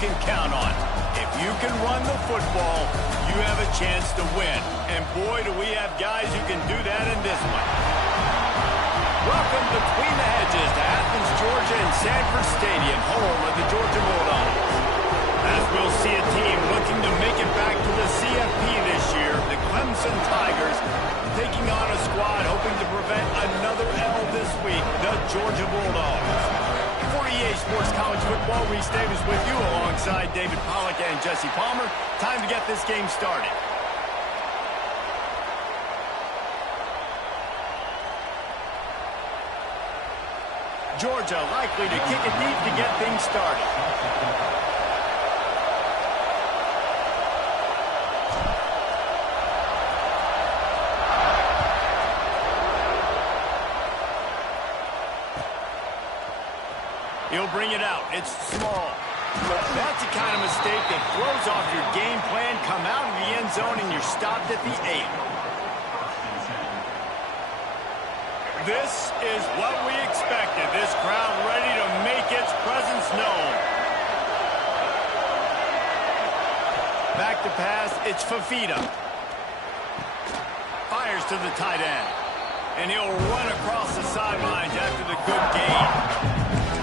can count on. If you can run the football, you have a chance to win. And boy, do we have guys who can do that in this one. Welcome between the hedges to Athens, Georgia and Sanford Stadium, home of the Georgia Bulldogs. As we'll see a team looking to make it back to the CFP this year, the Clemson Tigers taking on a squad hoping to prevent another L this week, the Georgia Bulldogs. For EA Sports College Football, Reese Davis with you alongside David Pollack and Jesse Palmer. Time to get this game started. Georgia likely to kick it deep to get things started. He'll bring it out. It's small. That's the kind of mistake that throws off your game plan. Come out of the end zone and you're stopped at the 8. This is what we expected. This crowd ready to make its presence known. Back to pass. It's Fafita. Fires to the tight end. And he'll run across the sidelines after the good gain.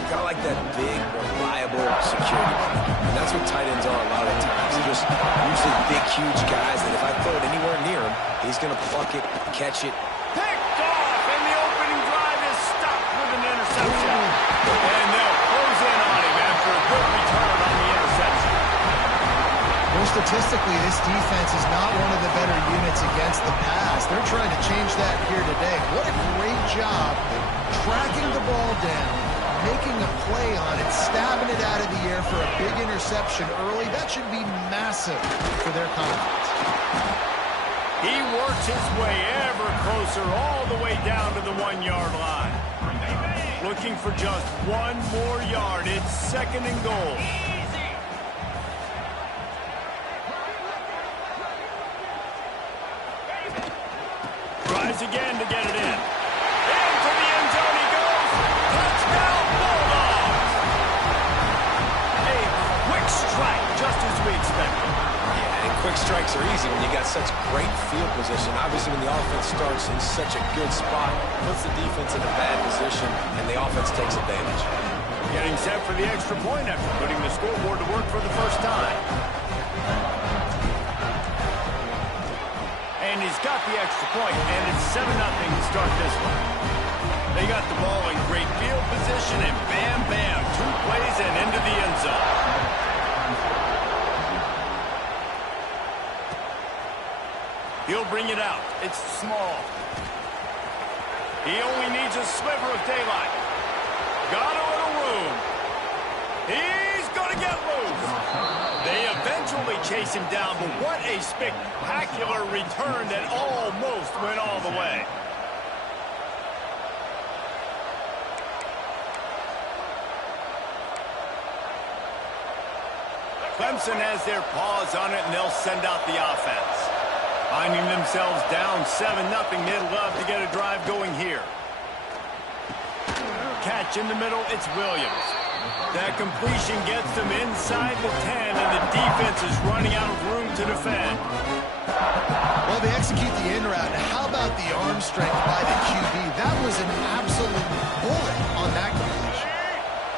Kind of like that big, reliable security blanket. And that's what tight ends are a lot of times. They're just usually big, huge guys that if I throw it anywhere near him, he's going to pluck it, catch it. Picked off, and the opening drive is stopped with an interception. And they'll close in on him after a good return on the interception. Well, statistically, this defense is not one of the better units against the pass. They're trying to change that here today. What a great job tracking the ball down, making a play on it, stabbing it out of the air for a big interception early. That should be massive for their confidence. He works his way ever closer all the way down to the 1-yard line. Looking for just one more yard. It's 2nd and goal. Tries again to get it in. Into the end zone he goes. Touchdown Bulldogs! A quick strike, just as we expected. Yeah, and quick strikes are easy when you got such great field position. Obviously, when the offense starts in such a good spot, puts the defense in a bad position, and the offense takes advantage. Getting set for the extra point after putting the scoreboard to work for the first time. And he's got the extra point, and it's 7-0 to start this one. They got the ball in great field position, and bam, bam, 2 plays and into the end zone. He'll bring it out. It's small. He only needs a sliver of daylight. Got a little room. He's going to get loose. They eventually chase him down, but what a spectacular return that almost went all the way. Clemson has their paws on it, and they'll send out the offense. Finding themselves down 7-0, they'd love to get a drive going here. Catch in the middle, it's Williams. That completion gets them inside the 10, and the defense is running out of room to defend. Well, they execute the in route. Now, how about the arm strength by the QB? That was an absolute bullet on that completion.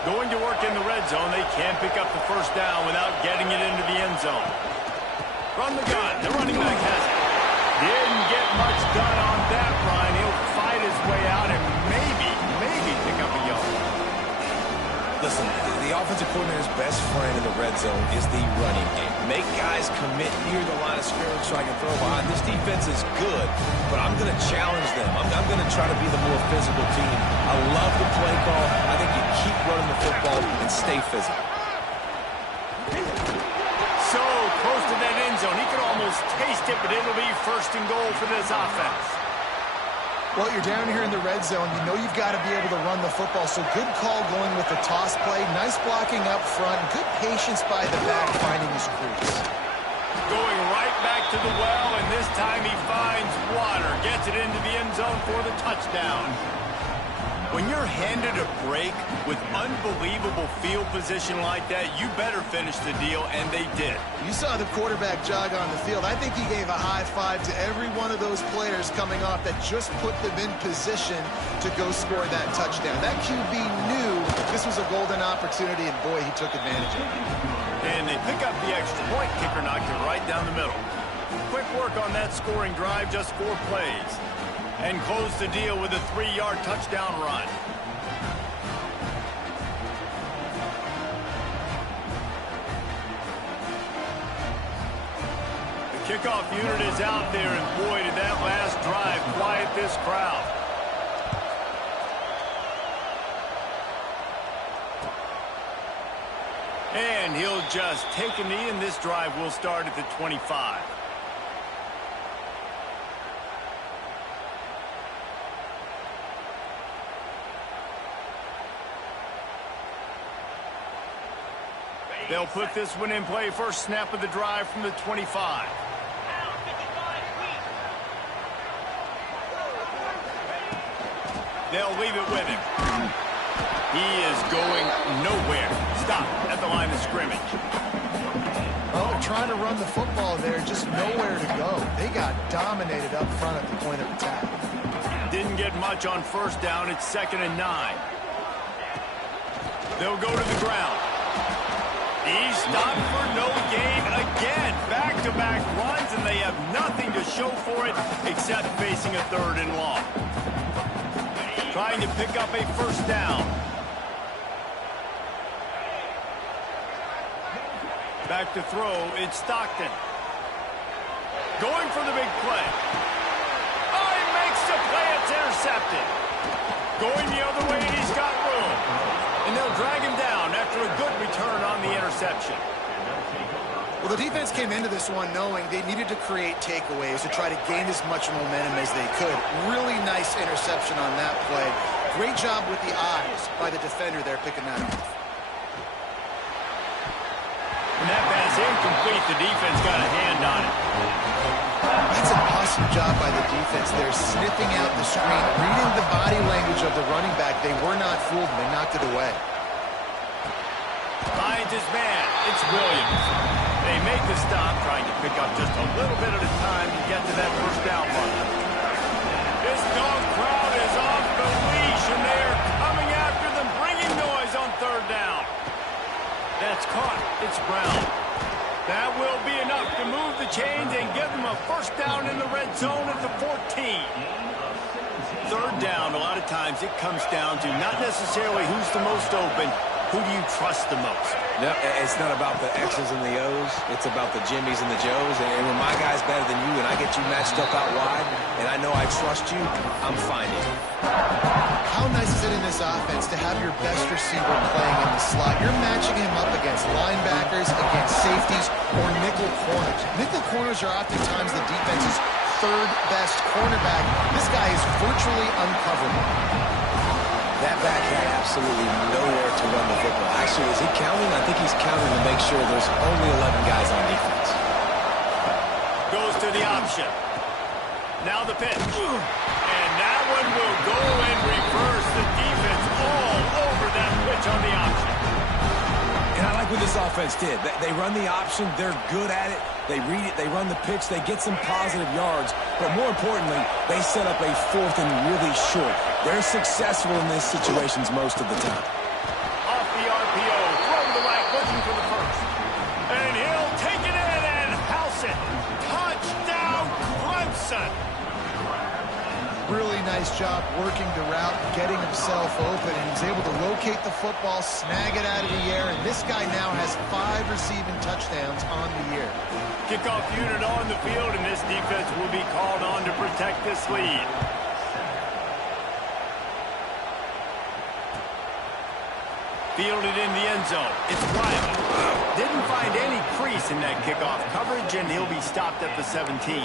Going to work in the red zone, they can't pick up the first down without getting it into the end zone. From the gun, the running back has it. Didn't get much done on that run. He'll fight his way out and maybe pick up a yard. Listen, the offensive coordinator's best friend in the red zone is the running game. Make guys commit near the line of scrimmage so I can throw behind. This defense is good, but I'm going to challenge them. I'm going to try to be the more physical team. I love the play call. I think you keep running the football and stay physical. So close to that end zone. He could almost taste it, but it'll be 1st and goal for this offense. Well, you're down here in the red zone. You know you've got to be able to run the football, so good call going with the toss play. Nice blocking up front. Good patience by the back finding his crease. Going right back to the well, and this time he finds water. Gets it into the end zone for the touchdown. When you're handed a break with unbelievable field position like that, you better finish the deal, and they did. You saw the quarterback jog on the field. I think he gave a high five to every one of those players coming off that just put them in position to go score that touchdown. That QB knew this was a golden opportunity, and boy, he took advantage of it. And they pick up the extra point. Kicker knocked it right down the middle. Quick work on that scoring drive, just 4 plays. And close the deal with a 3-yard touchdown run. The kickoff unit is out there, and boy, did that last drive quiet this crowd. And he'll just take a knee, and this drive will start at the 25. They'll put this one in play. First snap of the drive from the 25. They'll leave it with him. He is going nowhere. Stop at the line of scrimmage. Well, they're trying to run the football there, just nowhere to go. They got dominated up front at the point of attack. Didn't get much on first down. It's 2nd and 9. They'll go to the ground. He's stopped for no gain again. Back-to-back runs, and they have nothing to show for it except facing a 3rd and long. Trying to pick up a first down. Back to throw, it's Stockton. Going for the big play. Oh, he makes the play, it's intercepted. Going the other way, and he's got room. And they'll drag him down after a good return on the interception. Well, the defense came into this one knowing they needed to create takeaways to try to gain as much momentum as they could. Really nice interception on that play. Great job with the eyes by the defender there picking that up. When that pass incomplete, the defense got a hand on it. That's an awesome job by the defense there, sniffing out the screen, reading the body language of the running back. They were not fooled, and they knocked it away. Finds his man. It's Williams. They make the stop, trying to pick up just a little bit at a time to get to that first down run. This dog crowd is off the leash, and they are coming after them, bringing noise on 3rd down. That's caught. It's Brown. That will be enough to move the chains and give them a first down in the red zone at the 14. 3rd down, a lot of times it comes down to not necessarily who's the most open, who do you trust the most? No, it's not about the X's and the O's. It's about the Jimmys and the Joes. And when my guy's better than you and I get you matched up out wide and I know I trust you, I'm finding it. How nice is it in this offense to have your best receiver playing in the slot? You're matching him up against linebackers, against safeties, or nickel corners. Nickel corners are oftentimes the defense's 3rd best cornerback. This guy is virtually uncoverable. That back had absolutely nowhere to run the football. Actually, is he counting? I think he's counting to make sure there's only 11 guys on defense. Goes to the option. Now the pitch. And that one will go in reverse. The defense all over that pitch on the option. And I like what this offense did. They run the option. They're good at it. They read it. They run the pitch. They get some positive yards. But more importantly, they set up a 4th and really short. They're successful in these situations most of the time. Off the RPO. Throw to the right, looking for the first. And he'll take it in and house it. Touchdown, Clemson. Really nice job working the route, getting himself open, and he's able to locate the football, snag it out of the air, and this guy now has 5 receiving touchdowns on the year. Kickoff unit on the field, and this defense will be called on to protect this lead. Fielded in the end zone. It's Riley. Didn't find any crease in that kickoff coverage, and he'll be stopped at the 17.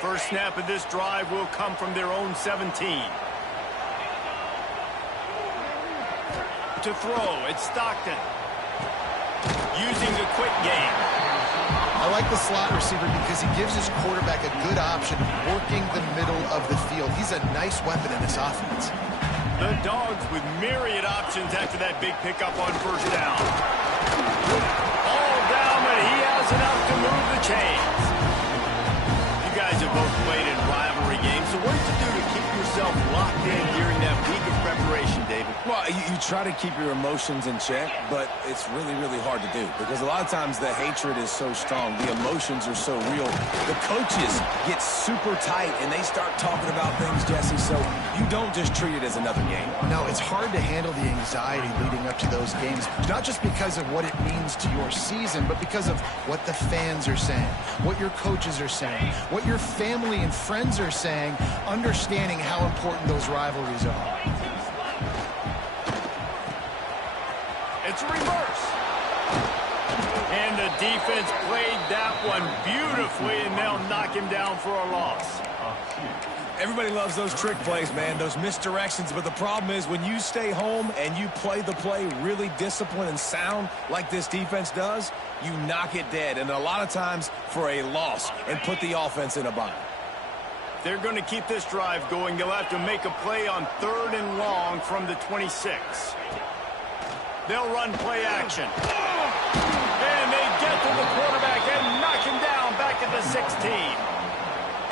First snap of this drive will come from their own 17. To throw, it's Stockton. Using a quick game. I like the slot receiver because he gives his quarterback a good option working the middle of the field. He's a nice weapon in this offense. The Dogs with myriad options after that big pickup on first down. All down, but he has enough to move the chains. You guys have both played in rivalry games, so what did you do to keep yourself locked in during that week of preparation, David? Well, you try to keep your emotions in check, but it's really, really hard to do because a lot of times the hatred is so strong. The emotions are so real. The coaches get super tight, and they start talking about things, Jesse, so you don't just treat it as another game. No, it's hard to handle the anxiety leading up to those games, not just because of what it means to your season, but because of what the fans are saying, what your coaches are saying, what your family and friends are saying, understanding how important those rivalries are. It's a reverse. And the defense played that one beautifully, and they'll knock him down for a loss. Everybody loves those trick plays, man, those misdirections, but the problem is when you stay home and you play the play really disciplined and sound like this defense does, you knock it dead, and a lot of times for a loss, and put the offense in a bind. They're going to keep this drive going. They'll have to make a play on 3rd and long from the 26. They'll run play action. And they get to the quarterback and knock him down back at the 16.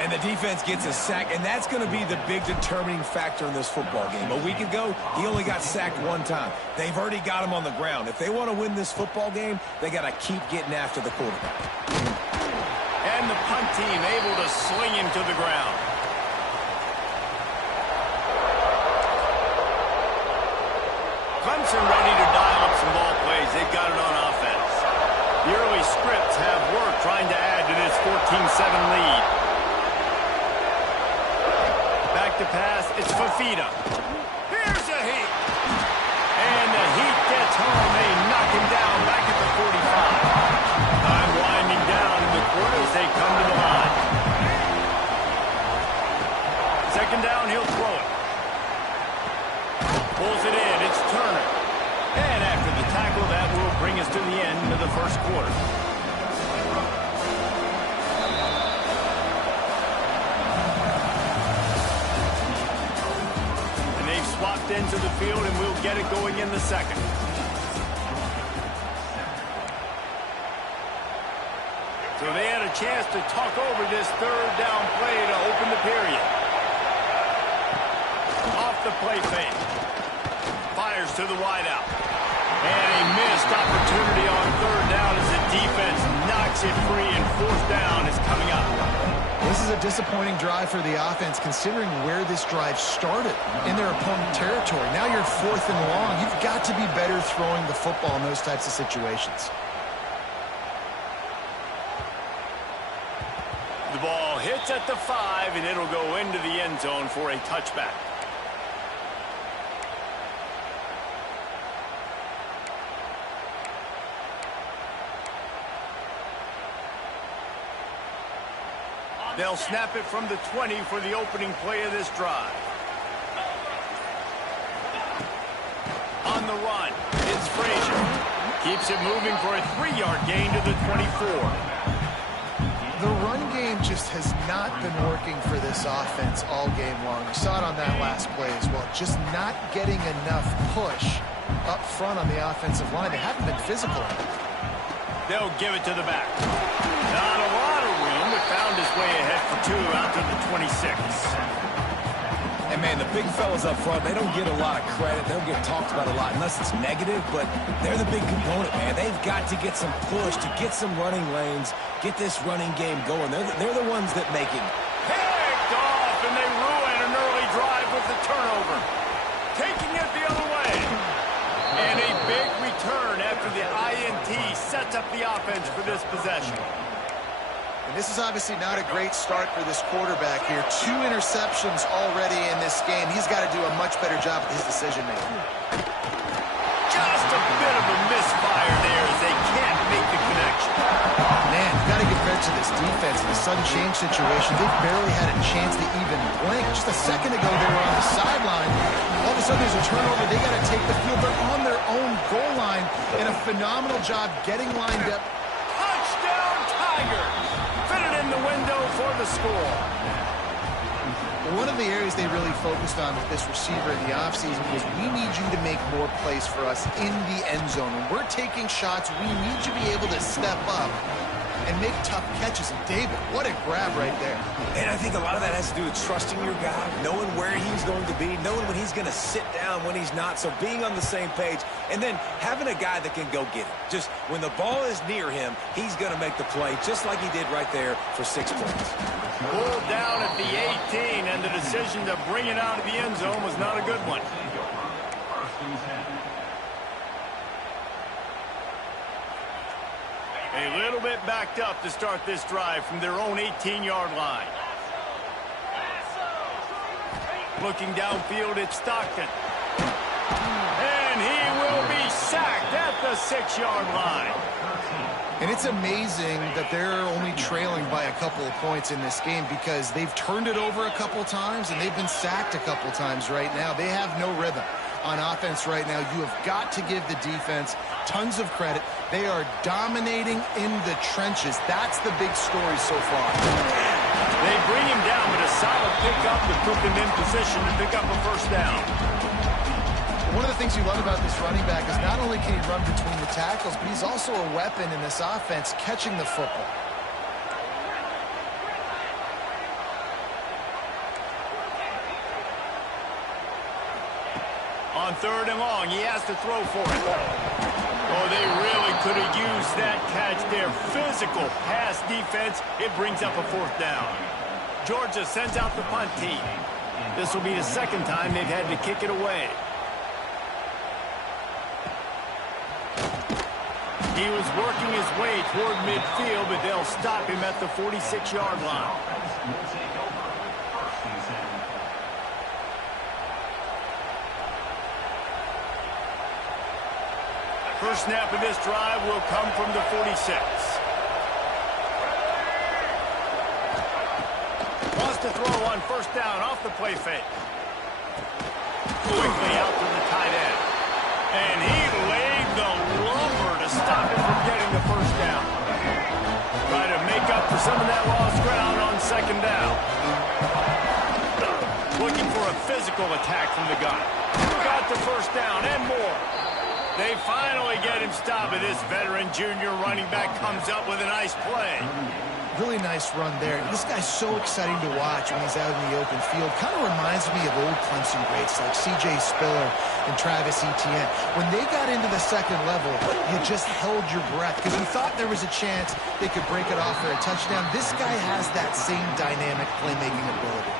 And the defense gets a sack, and that's going to be the big determining factor in this football game. A week ago, he only got sacked one time. They've already got him on the ground. If they want to win this football game, they got to keep getting after the quarterback. And the punt team able to sling him to the ground. Clemson ready to dial up some ball plays. They've got it on offense. The early scripts have worked trying to add to this 14-7 lead. Back to pass. It's Fafita. Here's a heat. And the heat gets home. They knock him down back at the 45. Time winding down in the quarter as they come to the line. 2nd down, he'll throw it. Pulls it in. It's Turner. And after the tackle, that will bring us to the end of the first quarter. And they've swapped into the field, and we'll get it going in the second. So they had a chance to talk over this 3rd down play to open the period. Off the play fake. Fires to the wideout. And a missed opportunity on 3rd down as the defense knocks it free, and 4th down is coming up. This is a disappointing drive for the offense considering where this drive started in their opponent territory. Now you're 4th and long. You've got to be better throwing the football in those types of situations. The ball hits at the 5, and it'll go into the end zone for a touchback. They'll snap it from the 20 for the opening play of this drive. On the run, it's Frazier. Keeps it moving for a 3-yard gain to the 24. The run game just has not been working for this offense all game long. We saw it on that last play as well. Just not getting enough push up front on the offensive line. They haven't been physical. They'll give it to the back. Not a lot of room, but found his way ahead for 2 out to the 26. And, man, the big fellas up front, they don't get a lot of credit. They don't get talked about a lot unless it's negative, but they're the big component, man. They've got to get some push, to get some running lanes, get this running game going. They're the ones that make it. Picked off, and they ruin an early drive with the turnover. Taking it the other way. And a big return after the INT sets up the offense for this possession. And this is obviously not a great start for this quarterback here. 2 interceptions already in this game. He's got to do a much better job with his decision-making. Just a bit of a misfire there as they can't make the connection. Man, you've got to give credit to this defense in the sudden change situation. They've barely had a chance to even blink. Just a second ago, they were on the sideline. All of a sudden, there's a turnover. They got to take the field. They're on their own goal line, and a phenomenal job getting lined up. Touchdown, Tigers fit it in the window for the score. One of the areas they really focused on with this receiver in the offseason was we need you to make more plays for us in the end zone. When we're taking shots, we need you to be able to step up and make tough catches. And David, what a grab right there. And I think a lot of that has to do with trusting your guy, knowing where he's going to be, knowing when he's going to sit down, when he's not, so being on the same page, and then having a guy that can go get it. Just when the ball is near him, he's going to make the play, just like he did right there for 6 points. Pulled down at the 18, and the decision to bring it out of the end zone was not a good one. A little bit backed up to start this drive from their own 18-yard line. Looking downfield, it's Stockton. And he will be sacked at the 6-yard line. And it's amazing that they're only trailing by a couple of points in this game because they've turned it over a couple times and they've been sacked a couple times right now. They have no rhythm on offense right now. You have got to give the defense tons of credit. They are dominating in the trenches. That's the big story so far. They bring him down with a solid pickup to put them in position to pick up a first down. One of the things you love about this running back is not only can he run between the tackles, but he's also a weapon in this offense catching the football. On 3rd and long, he has to throw for it. Oh, they really could have used that catch there. Physical pass defense. It brings up a 4th down. Georgia sends out the punt team. This will be the 2nd time they've had to kick it away. He was working his way toward midfield, but they'll stop him at the 46-yard line. First snap of this drive will come from the 46. Wants to throw on 1st down off the play fake. Quickly out to the tight end. And he laid the lumber to stop him from getting the 1st down. Try to make up for some of that lost ground on 2nd down. Looking for a physical attack from the gun. Got the 1st down and more. They finally get him stopped, and this veteran junior running back comes up with a nice play. Really nice run there. This guy's so exciting to watch when he's out in the open field. Kind of reminds me of old Clemson greats like C.J. Spiller and Travis Etienne. When they got into the 2nd level, you just held your breath because you thought there was a chance they could break it off for a touchdown. This guy has that same dynamic playmaking ability.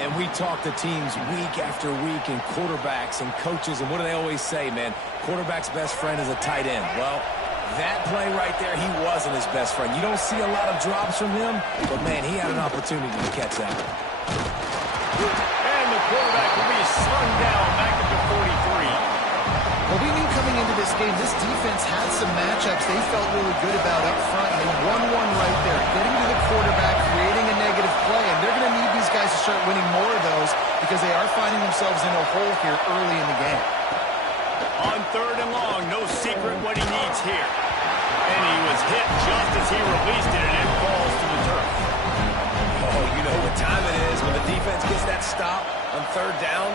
And we talk to teams week after week and quarterbacks and coaches, and what do they always say, man? Quarterback's best friend is a tight end. Well, that play right there, he wasn't his best friend. You don't see a lot of drops from him, but, man, he had an opportunity to catch that one. And the quarterback will be slung down back at the 43. Well, we knew coming into this game, this defense had some matchups they felt really good about up front. They won one right there, getting to the quarterback, creating a negative play, and they're going to need these guys to start winning more of those because they are finding themselves in a hole here early in the game. On 3rd and long, no secret what he needs here. And he was hit just as he released it, and it falls to the turf. Oh, you know what time it is when the defense gets that stop on 3rd down.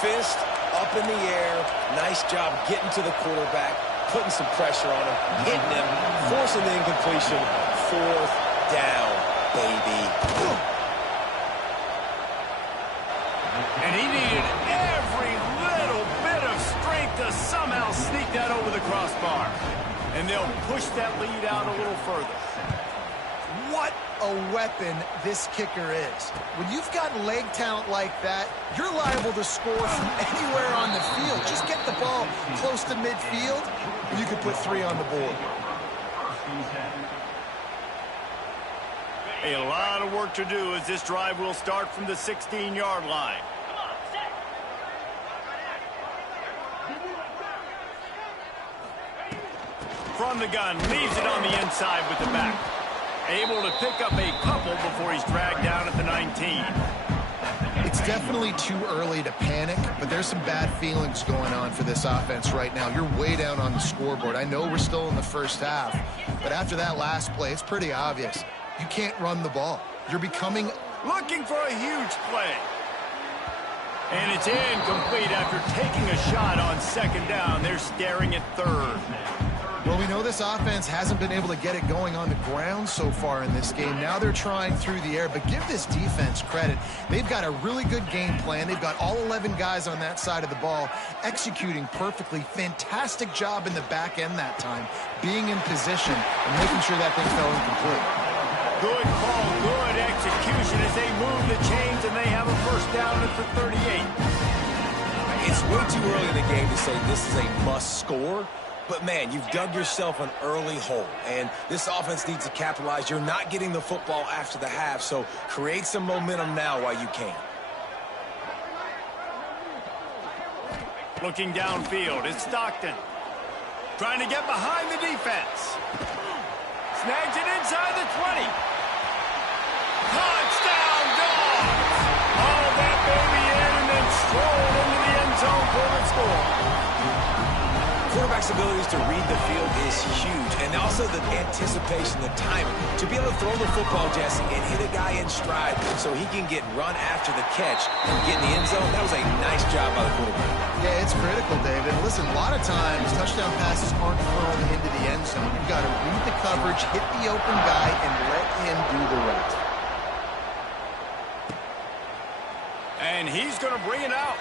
Fist up in the air. Nice job getting to the quarterback, putting some pressure on him, hitting him, forcing the incompletion. 4th down, baby. And he needed every little bit of strength to somehow sneak that over the crossbar. And they'll push that lead out a little further. What a weapon this kicker is. When you've got leg talent like that, you're liable to score from anywhere on the field. Just get the ball close to midfield, and you can put 3 on the board. A lot of work to do as this drive will start from the 16-yard line. From the gun, leaves it on the inside with the back. Able to pick up a couple before he's dragged down at the 19. It's definitely too early to panic, but there's some bad feelings going on for this offense right now. You're way down on the scoreboard. I know we're still in the first half, but after that last play, it's pretty obvious. You can't run the ball. You're becoming... Looking for a huge play. And it's incomplete after taking a shot on second down. They're staring at third. Well, we know this offense hasn't been able to get it going on the ground so far in this game. Now they're trying through the air, but give this defense credit. They've got a really good game plan. They've got all 11 guys on that side of the ball executing perfectly. Fantastic job in the back end that time, being in position and making sure that thing fell incomplete. Good call, good execution as they move the chains, and they have a first down for 38. It's way too early in the game to say this is a must score. But, man, you've dug yourself an early hole, and this offense needs to capitalize. You're not getting the football after the half, so create some momentum now while you can. Looking downfield, it's Stockton. Trying to get behind the defense. Snags it inside the 20. Touchdown, Dogs! Haul that baby in and then stroll into the end zone for the score. Quarterback's abilities to read the field is huge, and also the anticipation, the timing. To be able to throw the football, Jesse, and hit a guy in stride so he can get run after the catch and get in the end zone, that was a nice job by the quarterback. Yeah, it's critical, David. Listen, a lot of times touchdown passes aren't thrown into the end zone. You've got to read the coverage, hit the open guy, and let him do the rest. And he's going to bring it out.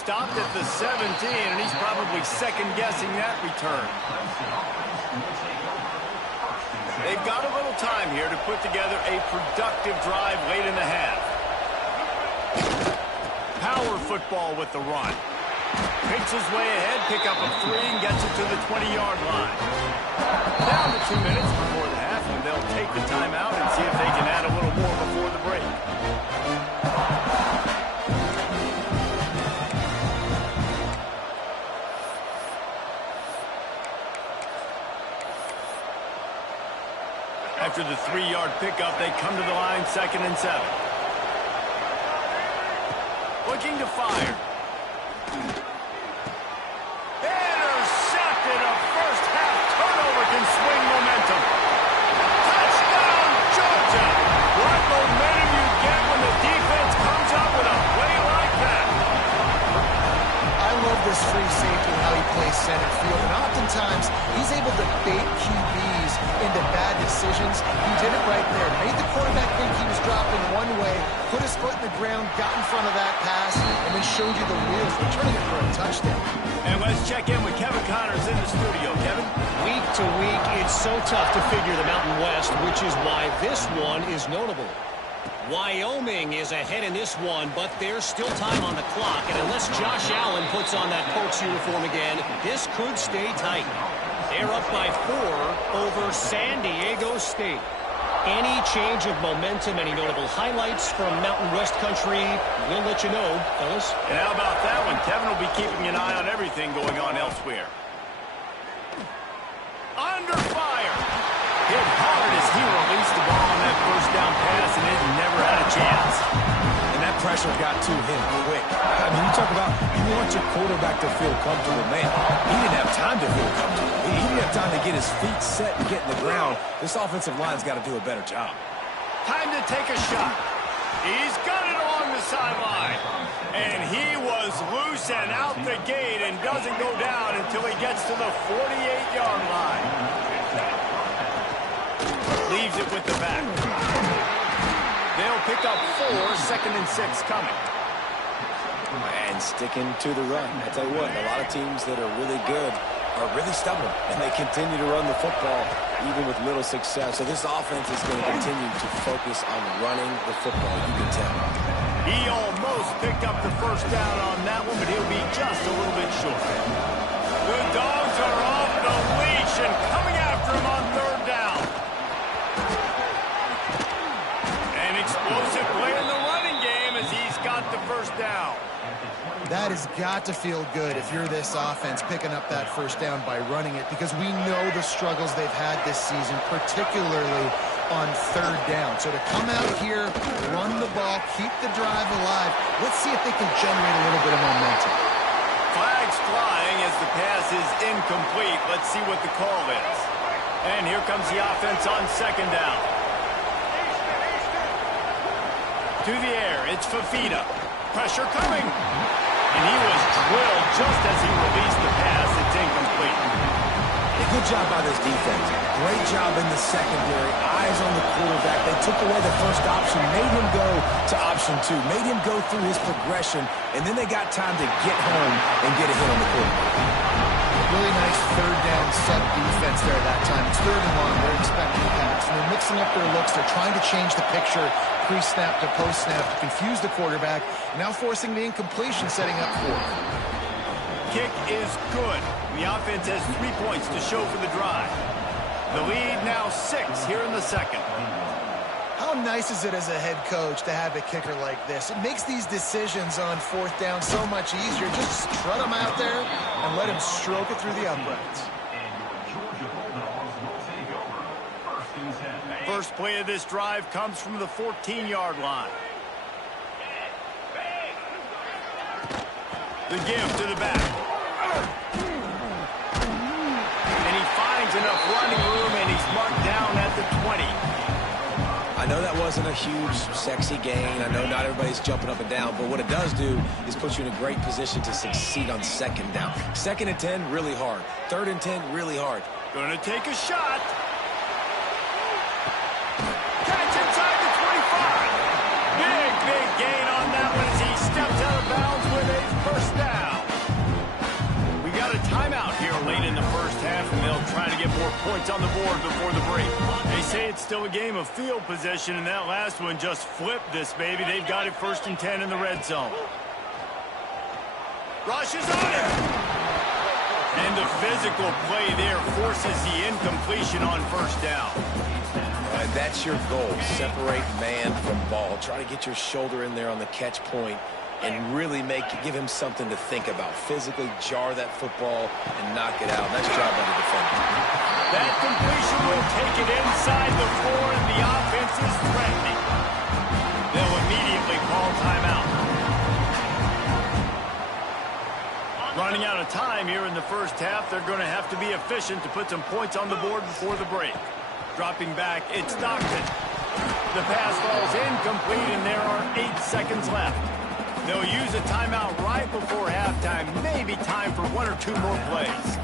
Stopped at the 17, and he's probably second-guessing that return. They've got a little time here to put together a productive drive late in the half. Power football with the run. Picks his way ahead, pick up a 3, and gets it to the 20-yard line. Down to 2 minutes before the half, and they'll take the timeout and see if they can add a little more before the break. After the 3-yard pickup, they come to the line 2nd and 7. Looking to fire. Intercepted. A first-half turnover can swing momentum. Touchdown, Georgia. What momentum you get when the defense comes up with a play like that. I love this free safety and how he plays center field, and oftentimes he's able to bait QBs into bad decisions. He did it right there. Made the quarterback think he was dropping one way, put his foot in the ground, got in front of that pass, and then showed you the wheels, returning it for a touchdown. And let's check in with Kevin Connors in the studio. Kevin? Week to week, it's so tough to figure the Mountain West, which is why this one is notable. Wyoming is ahead in this one, but there's still time on the clock, and unless Josh Allen puts on that Colts uniform again, this could stay tight. They're up by 4 over San Diego State. Any change of momentum, any notable highlights from Mountain West country, we'll let you know, fellas. And how about that one? Kevin will be keeping an eye on everything going on elsewhere. Under fire. Hit hard as he released the ball on that first down pass, and it never had a chance. And that pressure got to him quick. I mean, you talk about you want your quarterback to feel comfortable. Man, he didn't have time to feel comfortable. He didn't have time to get his feet set and get in the ground. This offensive line's got to do a better job. Time to take a shot. He's got it along the sideline. And he was loose and out the gate and doesn't go down until he gets to the 48-yard line. Leaves it with the back. They'll pick up 4, 2nd and 6 coming. And sticking to the run. I tell you what, a lot of teams that are really good are really stubborn, and they continue to run the football even with little success. So this offense is going to continue to focus on running the football, you can tell. He almost picked up the first down on that one, but he'll be just a little bit short. The Dogs are off the leash and coming after him on 3rd down. An explosive play in the running game as he's got the first down. That has got to feel good if you're this offense picking up that first down by running it, because we know the struggles they've had this season, particularly on third down. So to come out here, run the ball, keep the drive alive, let's see if they can generate a little bit of momentum. Flags flying as the pass is incomplete. Let's see what the call is. And here comes the offense on second down. To the air, it's Fafita. Pressure coming. And he was drilled just as he released the pass. It's incomplete. Good job by this defense. Great job in the secondary. Eyes on the quarterback. They took away the first option, made him go to option 2, made him go through his progression, and then they got time to get home and get a hit on the quarterback. Really nice third down set defense there that time. It's third and long. They're expecting a pass. And they're mixing up their looks. They're trying to change the picture pre-snap to post-snap to confuse the quarterback. Now forcing the incompletion, setting up fourth. Kick is good. The offense has 3 points to show for the drive. The lead now 6 here in the second. How nice is it as a head coach to have a kicker like this? It makes these decisions on fourth down so much easier. Just strut him out there and let him stroke it through the uprights. First play of this drive comes from the 14-yard line. The give to the back. And he finds enough running room, and he's marked down at the 20. I know that wasn't a huge, sexy gain. I know not everybody's jumping up and down, but what it does do is put you in a great position to succeed on second down. Second and 10, really hard. Third and 10, really hard. Going to take a shot. Catch inside the 25. Big gain on that one as he steps out of bounds with a first down. We got a timeout here late in the first half, and they'll try to get more points on the board before the break. They say it's still a game of field position, and that last one just flipped this baby. They've got it first and 10 in the red zone. Rush is on him. And the physical play there forces the incompletion on first down. That's your goal. Separate man from ball. Try to get your shoulder in there on the catch point and really give him something to think about. Physically jar that football and knock it out. Nice job by the defender. That completion will take it inside the 4, and the offense is threatening. They'll immediately call timeout. Running out of time here in the first half, they're going to have to be efficient to put some points on the board before the break. Dropping back, it's Stockton. The pass falls incomplete, and there are 8 seconds left. They'll use a timeout right before halftime. Maybe time for 1 or 2 more plays.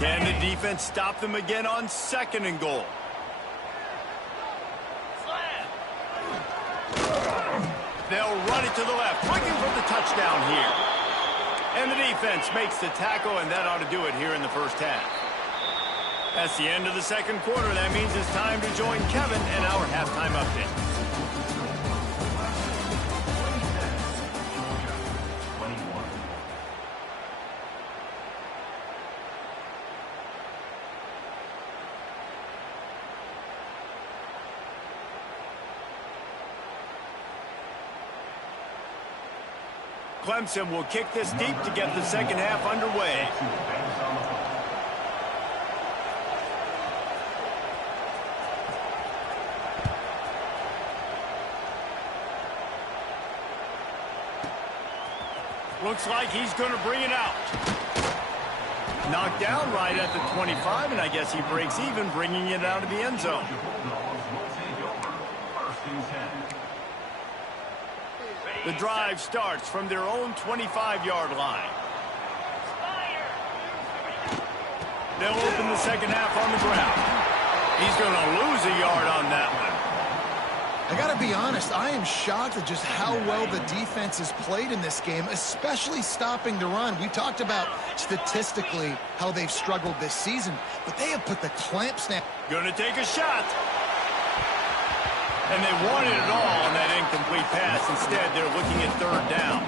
Can the defense stop them again on second and goal? They'll run it to the left, looking for the touchdown here. And the defense makes the tackle, and that ought to do it here in the first half. That's the end of the second quarter. That means it's time to join Kevin and our halftime update. Clemson will kick this deep to get the second half underway. Looks like he's going to bring it out. Knocked down right at the 25, and I guess he breaks even, bringing it out of the end zone. The drive starts from their own 25-yard line. They'll open the second half on the ground. He's going to lose a yard on that one. I got to be honest, I am shocked at just how well the defense has played in this game, especially stopping the run. We talked about statistically how they've struggled this season, but they have put the clamp snap. Going to take a shot. And they wanted it all on that incomplete pass. Instead, they're looking at third down.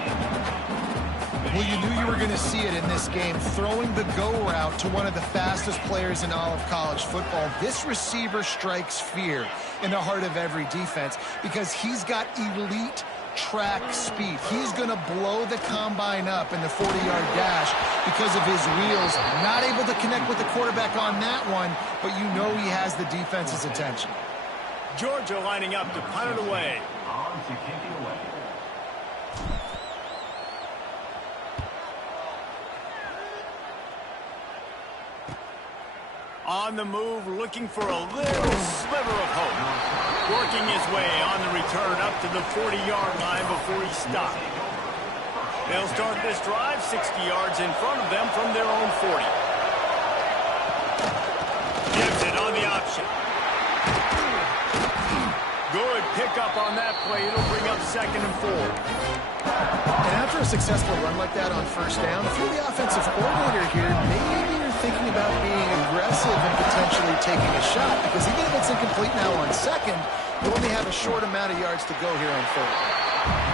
Well, you knew you were going to see it in this game, throwing the go route to one of the fastest players in all of college football. This receiver strikes fear in the heart of every defense because he's got elite track speed. He's going to blow the combine up in the 40-yard dash because of his wheels. Not able to connect with the quarterback on that one, but you know he has the defense's attention. Georgia lining up to punt it away. On to kick it away. On the move, looking for a little sliver of hope. Working his way on the return up to the 40-yard line before he stopped. They'll start this drive 60 yards in front of them from their own 40. Gives it on the option. Good pickup on that play. It'll bring up 2nd and 4. And after a successful run like that on first down, if you're the offensive coordinator here, maybe you're thinking about being aggressive and potentially taking a shot, because even if it's incomplete now on 2nd, you only have a short amount of yards to go here on 3rd.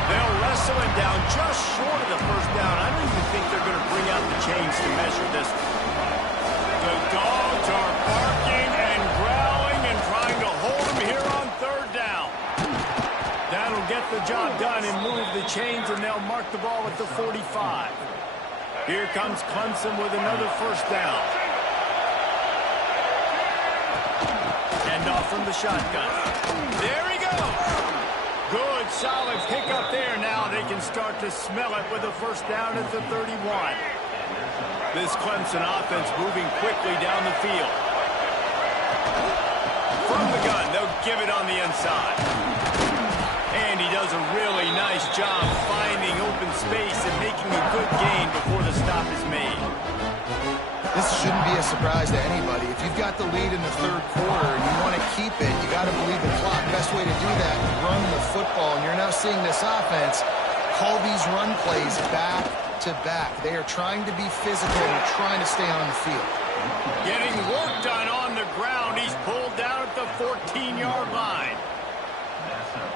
They'll wrestle it down just short of the first down. I don't even think they're going to bring out the chains to measure this. The dogs are barking and growling and trying to hold him here on 3rd down. That'll get the job done and move the chains, and they'll mark the ball at the 45. Here comes Clemson with another first down. Hand off from the shotgun. There he goes. Good, solid pickup there. Now they can start to smell it with a first down at the 31. This Clemson offense moving quickly down the field. From the gun, they'll give it on the inside. And he does a really nice job finding open space and making a good gain before the stop is made. This shouldn't be a surprise to anybody. If you've got the lead in the 3rd quarter and you want to keep it, you got to believe the clock. Best way to do that, run the football. And you're now seeing this offense call these run plays back to back. They are trying to be physical and trying to stay on the field. Getting work done on the ground. He's pulled down at the 14-yard line.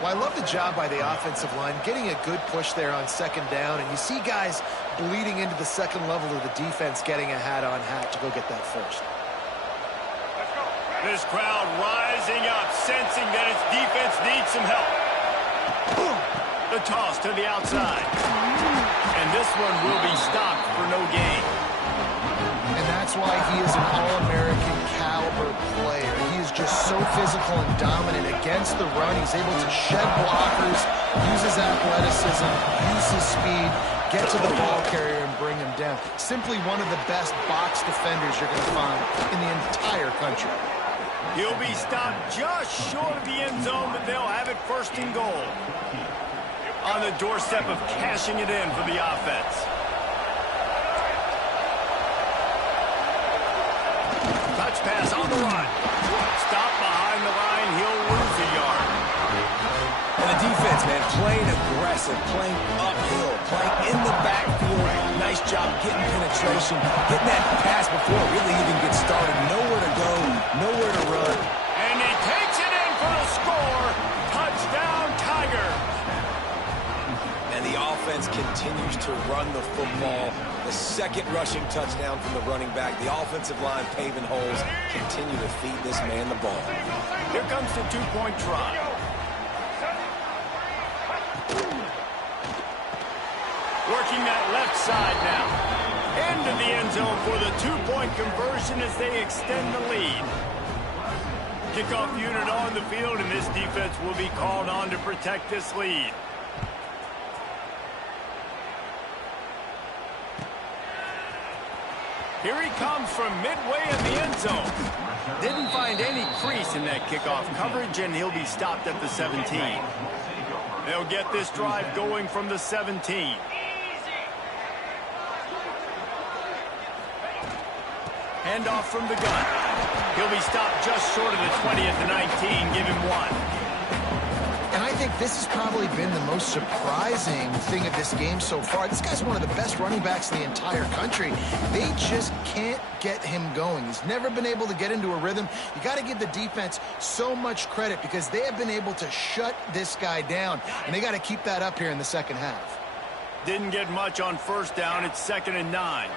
Well, I love the job by the offensive line, getting a good push there on 2nd down, and you see guys bleeding into the 2nd level of the defense getting a hat-on-hat to go get that first. This crowd rising up, sensing that its defense needs some help. The toss to the outside. And this one will be stopped for no gain. And that's why he is an All-American caliber player. He is just so physical and dominant against the run. He's able to shed blockers, use his athleticism, use his speed, get to the ball carrier and bring him down. Simply one of the best box defenders you're going to find in the entire country. He'll be stopped just short of the end zone, but they'll have it 1st and goal. On the doorstep of cashing it in for the offense. Touch pass on the run. Stop behind the line. He'll lose a yard. And the defense, man, playing aggressive, playing uphill, playing in the backfield. Nice job getting penetration, getting that pass before it really even gets started. Nowhere to go, nowhere to run. And he takes it in for the score. Touchdown, Tiger. And the offense continues to run the football. The 2nd rushing touchdown from the running back. The offensive line paving holes. Continue to feed this man the ball. Here comes the 2-point try. Working that left side now. Into the end zone for the 2-point conversion as they extend the lead. Kickoff unit on the field, and this defense will be called on to protect this lead. Here he comes from midway in the end zone. Didn't find any crease in that kickoff coverage, and he'll be stopped at the 17. They'll get this drive going from the 17. Handoff from the gun. He'll be stopped just short of the 20 at the 19. Give him 1. And I think this has probably been the most surprising thing of this game so far. This guy's one of the best running backs in the entire country. They just can't get him going. He's never been able to get into a rhythm. You got to give the defense so much credit because they have been able to shut this guy down. And they got to keep that up here in the 2nd half. Didn't get much on first down. It's 2nd and 9.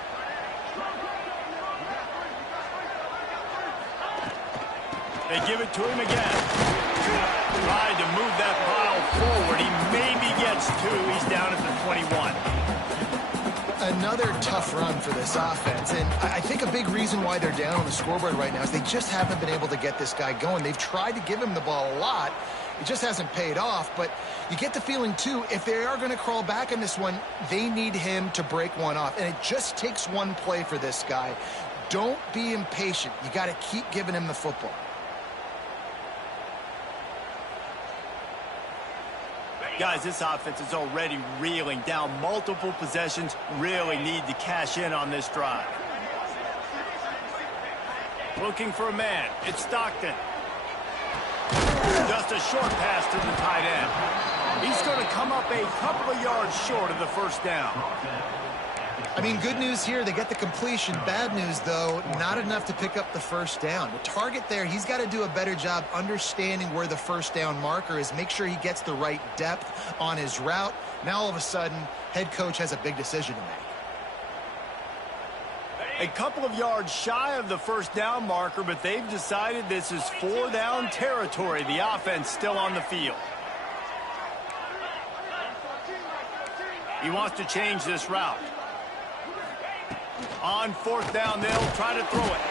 They give it to him again. Tried to move that pile forward. He maybe gets another tough run for this offense, and I think a big reason why they're down on the scoreboard right now is they just haven't been able to get this guy going. They've tried to give him the ball a lot. It just hasn't paid off, but you get the feeling, too, if they are going to crawl back in this one, they need him to break one off, and it just takes one play for this guy. Don't be impatient. You got to keep giving him the football. Guys, this offense is already reeling down multiple possessions. Really need to cash in on this drive. Looking for a man. It's Stockton. Just a short pass to the tight end. He's going to come up a couple of yards short of the first down. I mean, good news here, they get the completion. Bad news, though, not enough to pick up the first down. The target there, he's got to do a better job understanding where the first down marker is, make sure he gets the right depth on his route. Now, all of a sudden, head coach has a big decision to make. A couple of yards shy of the first down marker, but they've decided this is 4-down territory. The offense still on the field. He wants to change this route. On fourth down, they'll try to throw it.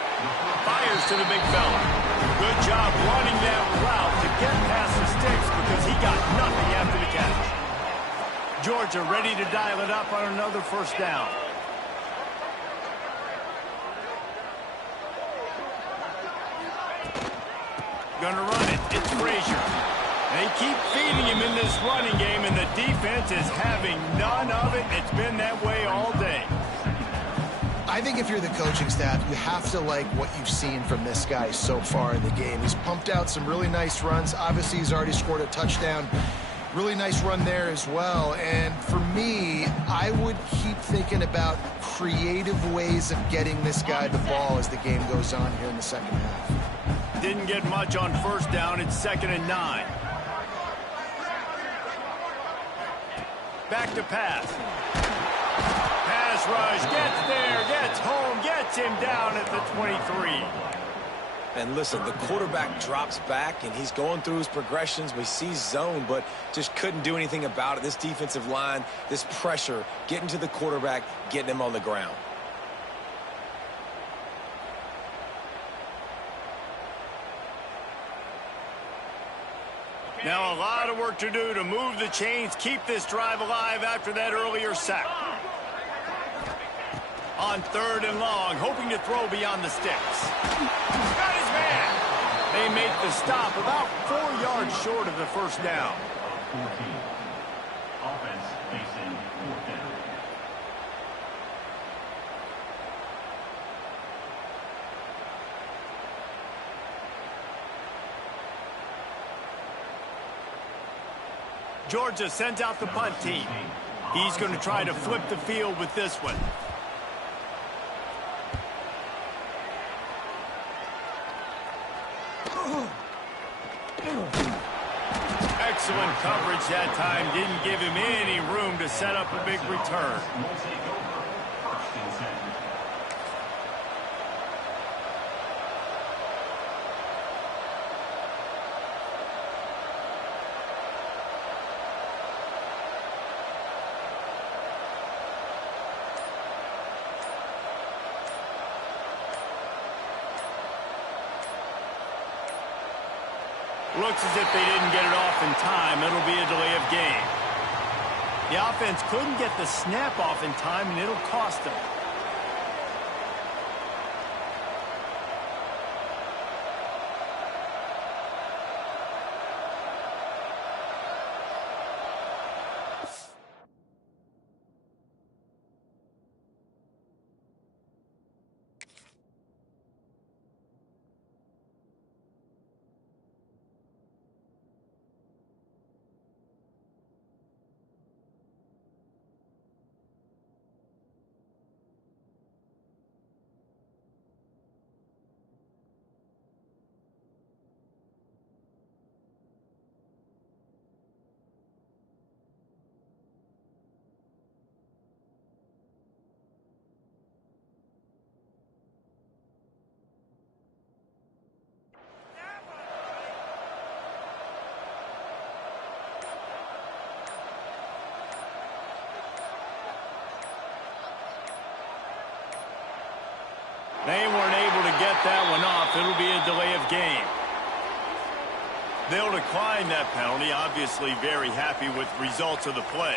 Fires to the big fella. Good job running that route to get past the sticks because he got nothing after the catch. Georgia ready to dial it up on another first down. Gonna run it. It's Frazier. They keep feeding him in this running game, and the defense is having none of it. It's been that way all day. I think if you're the coaching staff, you have to like what you've seen from this guy so far in the game. He's pumped out some really nice runs. Obviously, he's already scored a touchdown. Really nice run there as well. And for me, I would keep thinking about creative ways of getting this guy the ball as the game goes on here in the second half. Didn't get much on first down. It's 2nd and 9. Back to pass. Pass rush, gets there, gets home, gets him down at the 23. And listen, the quarterback drops back, and he's going through his progressions. We see zone, but just couldn't do anything about it. This defensive line, this pressure, getting to the quarterback, getting him on the ground. Now a lot of work to do to move the chains, keep this drive alive after that earlier sack. On 3rd and long, hoping to throw beyond the sticks. Got his man. They make the stop about 4 yards short of the first down. 14. Offense facing 4th down. Georgia sends out the punt team. He's going to try to flip the field with this one. Excellent coverage that time. Didn't give him any room to set up a big return. Will take over 1st and 10. Looks as if they didn't get it off in time. It'll be a delay of game. The offense couldn't get the snap off in time, and it'll cost them. They weren't able to get that one off. It'll be a delay of game. They'll decline that penalty. Obviously very happy with results of the play.